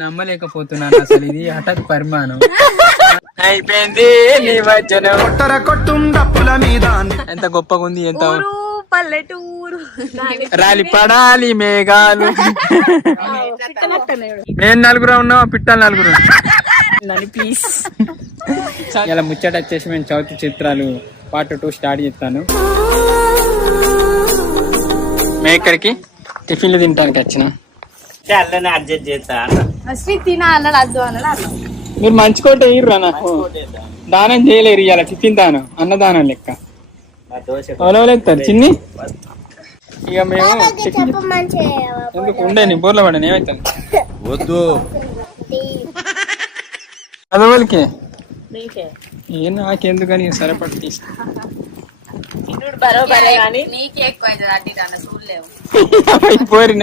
నమ్మలేకపోతున్నాను అసలు ఇది హఠాత్ పరిమాణం. అయిపోయింది నిమజ్జనం. ఎంత గొప్పగా ఉంది, ఎంత పల్లెటూరు రాలి పడాలి మేఘాలు. నేను నలుగురు ఉన్నావా, పిట్టలు నలుగురు. ప్లీజ్. ఇలా ముచ్చట వచ్చేసి మేము చవితి చిత్రాలు పార్ట్ 2 స్టార్ట్ చేస్తాను. మేము ఇక్కడికి టిఫిన్లు తినడానికి వచ్చిన. అడ్జస్ట్ చేస్తా తిన అన్నాడు, అద్దు అన్నాడు. మీరు మంచి కోట ఇర్రా, నాకు దానం చేయలేరు ఇవాళ. టిఫిన్ దానం, అన్నదానం లెక్క ఎవరెత్తారు చిన్ని. ఇక మేము ఎందుకు ఉండేని బోర్ల పడని ఏమవుతాను వద్దు. అదవలికే ఏ నాకెందుకని సరిపడి తీసు బరోబరే కానీ నీకే ఎక్కువ పోరి.